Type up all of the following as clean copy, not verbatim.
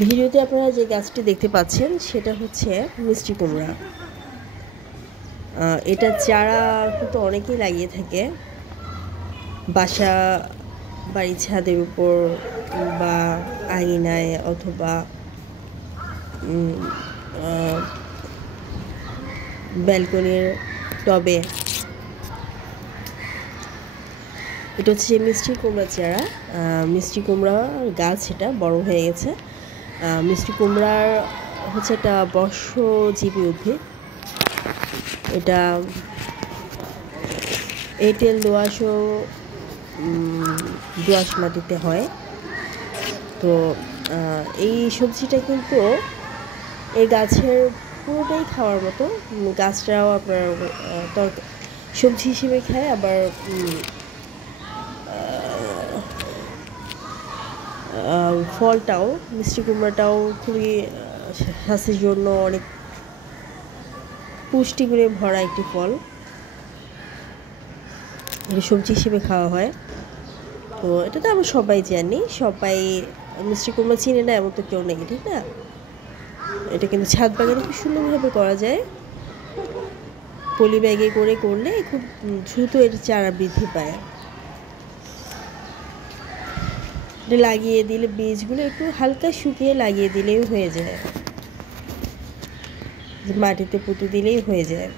ভিডিওতে আপনারা যে গাছটি দেখতে পাচ্ছেন সেটা হচ্ছে মিষ্টি কুমড়া। এটা চারা কিন্তু অনেকেই লাগিয়ে থাকে বাসা বাড়ির ছাদের উপর বা আঙিনায় অথবা ব্যালকনির টবে। এটা হচ্ছে মিষ্টি কুমড়া চারা, মিষ্টি কুমড়া গাছ, এটা বড় হয়ে গেছে। মিষ্টি কুমড়ার হচ্ছে একটা বর্ষজীবী উদ্ভিদ। এটা এঁটেল দোআঁশ মাটিতে হয়। তো এই সবজিটা কিন্তু এই গাছের পুরোটাই খাওয়ার মতো। গাছটাও আপনার সবজি হিসেবে খায়, আবার ফলটাও, মিষ্টি কুমড়াটাও খুবই স্বাস্থ্যের জন্য অনেক পুষ্টিগুণে ভরা একটি ফল। এটা সবজি হিসেবে খাওয়া হয়। তো এটা তো আমরা সবাই জানি, সবাই মিষ্টি কুমড়া চিনে না এমন তো কেউ নেই, ঠিক না? এটা কিন্তু ছাদ বাগানে খুব সুন্দরভাবে করা যায়। পলি ব্যাগে করলে খুব দ্রুত এর চারা বৃদ্ধি পায়। এটা লাগিয়ে দিলে বীজগুলো একটু হালকা শুকিয়ে লাগিয়ে দিলেই হয়ে যায়, মাটিতে পুঁতে দিলেই হয়ে যায়।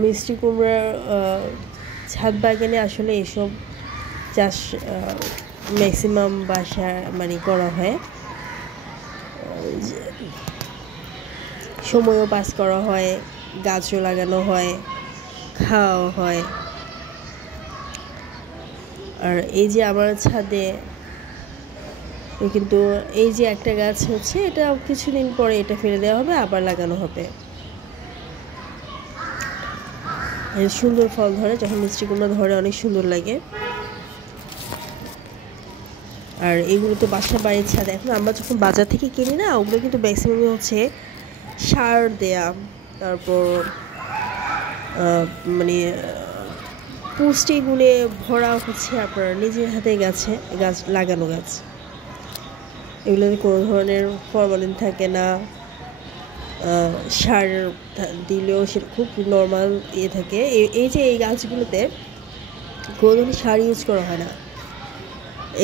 মিষ্টি কুমড়ার ছাদ বাগানে আসলে এসব চাষ ম্যাক্সিমাম বাসা করা হয়, সময়ও পাস করা হয়, গাছও লাগানো হয়, খাওয়াও হয়। আর এই যে আমার ছাদে কিন্তু এই যে একটা গাছ হচ্ছে, এটা কিছুদিন পরে এটা ফেলে দেওয়া হবে, আবার লাগানো হবে। সুন্দর ফল ধরে, যখন মিষ্টি কুমড়া ধরে অনেক সুন্দর লাগে। আর এগুলো তো বাসা বাড়ির ছাদে, এখন আমরা যখন বাজার থেকে কিনি না, ওগুলো কিন্তু ম্যাক্সিমাম হচ্ছে সার দেয়া, তারপর পুষ্টিগুলো ভরা হচ্ছে আপনার নিজের হাতে গাছ লাগানো গাছ। এগুলোতে কোনো ধরনের ফরমালিন থাকে না, সার দিলেও সেটা খুব নর্মাল থাকে। এই যে এই গাছগুলোতে কোনো ধরনের সার ইউজ করা হয় না।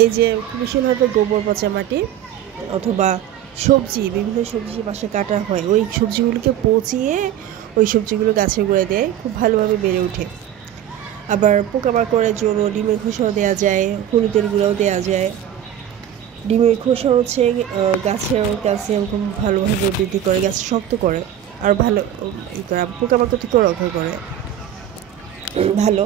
এই যে খুব ভীষণভাবে গোবর পচা মাটি অথবা বিভিন্ন সবজি পাশে কাটা হয়, ওই সবজিগুলোকে পচিয়ে ওই সবজিগুলো গাছের গোড়ায় দেয়, খুব ভালোভাবে বেড়ে ওঠে। আবার পোকামাকড়ের জন্য ডিমের খোসাও দেওয়া যায়, হলুদের গুঁড়াও দেওয়া যায়। ডিমের খোসা হচ্ছে গাছের ক্যালসিয়াম খুব ভালোভাবে বৃদ্ধি করে, গাছ শক্ত করে, আর ভালো পোকামাকড় থেকেও রক্ষা করে, ভালো।